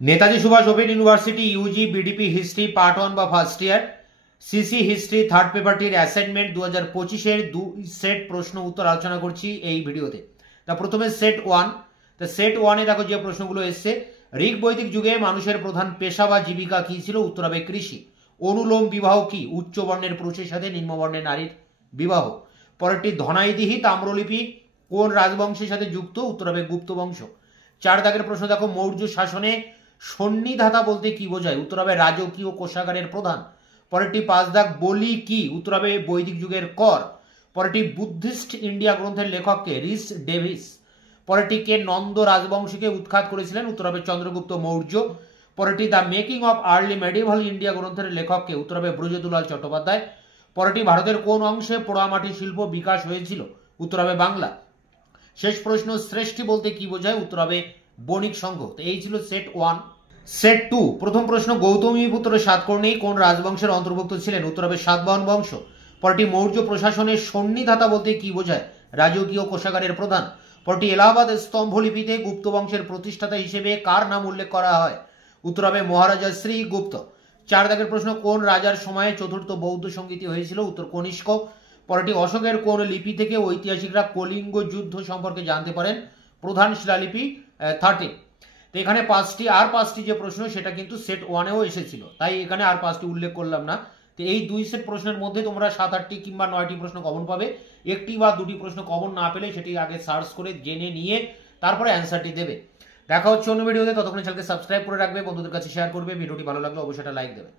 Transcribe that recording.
Netaji Subhas open university UG BDP history part 1 বা first year CC history third পেপারটির assignment 2025-এর দুই সেট প্রশ্ন উত্তর আলোচনা করছি এই ভিডিওতে। তা প্রথমে সেট 1। তা সেট 1-এ দেখো যে প্রশ্নগুলো এসছে, ঋগ বৈদিক যুগে মানুষের প্রধান পেশা বা জীবিকা কি ছিল? উত্তর হবে কৃষি। অনুলোম বিবাহ কি? উচ্চ বর্ণের পুরুষের সাথে নিম্ন বর্ণের নারীর বিবাহ। পরেরটি ধনাইদিহি তাম্রলিপি কোন রাজবংশের সাথে যুক্ত? উত্তর হবে গুপ্ত বংশ। 4 দাগের প্রশ্ন দেখো, মৌর্য শাসনে সন্নিধাতা বলতে কি বোঝায়? উত্তর হবে রাজকীয় কোষাগারের প্রধান। পরেরটি 5 দাগ, বলি কি? উত্তর হবে বৈদিক যুগের কর। পরেরটি বুদ্ধিস্ট ইন্ডিয়া গ্রন্থের লেখককে রিস ডেভিস। পরেরটি কে নন্দ রাজবংশীকে উৎখাত করেছিলেন? উত্তর হবে চন্দ্রগুপ্ত মৌর্য। পরেরটি the making of early medieval India গ্রন্থের লেখককে? উত্তর হবে ব্রজদুলাল চট্টোপাধ্যায়। পরেরটি ভারতের কোন অংশে পোড়ামাটি শিল্প বিকাশ হয়েছিল? উত্তর হবে বাংলা। শেষ প্রশ্ন, শ্রেষ্ঠী বলতে কি বোঝায়? উত্তর হবে বণিক সংঘ। তো এই ছিল সেট 1। সেট 2, প্রথম প্রশ্ন, গৌতমীপুত্র সাতকর্ণী কোন রাজবংশের অন্তর্ভুক্ত ছিলেন? উত্তর হবে সাতবাহন বংশ। পরটি মৌর্য প্রশাসনের সন্নিধাতা বলতে কি বোঝায়? রাজকীয় কোষাগারের প্রধান। পরটি এলাহাবাদ স্তম্ভলিপিতে গুপ্ত বংশের প্রতিষ্ঠাতা হিসেবে কার নাম উল্লেখ করা হয়? উত্তর হবে মহারাজা শ্রী গুপ্ত। 4 দাগের প্রশ্ন, কোন রাজার সময়ে চতুর্থ বৌদ্ধ সঙ্গীতি হয়েছিল? উত্তর কনিষ্ক। পরটি অশোকের কোন লিপি থেকে ঐতিহাসিকরা কলিঙ্গ যুদ্ধ সম্পর্কে জানতে পারেন? প্রধান শিলালিপি 13। তো এখানে 5টি যে প্রশ্ন সেটা কিন্তু সেট 1-এও এসেছিল, তাই এখানে আর 5টি উল্লেখ করলাম না। তো এই দুই সেট প্রশ্নের মধ্যে তোমরা 7-8টি কিংবা 9টি প্রশ্ন কমন পাবে। একটি বা দুটি প্রশ্ন কমন না পেলে সেটি আগে সার্চ করে জেনে নিয়ে তারপরে অ্যান্সারটি দেবে। দেখা হচ্ছে অন্য ভিডিওতে, ততক্ষণ চ্যানেলকে সাবস্ক্রাইব করে রাখবে, বন্ধুদের কাছে শেয়ার করবে, ভিডিওটি ভালো লাগলে অবশ্যই একটা লাইক দেবে।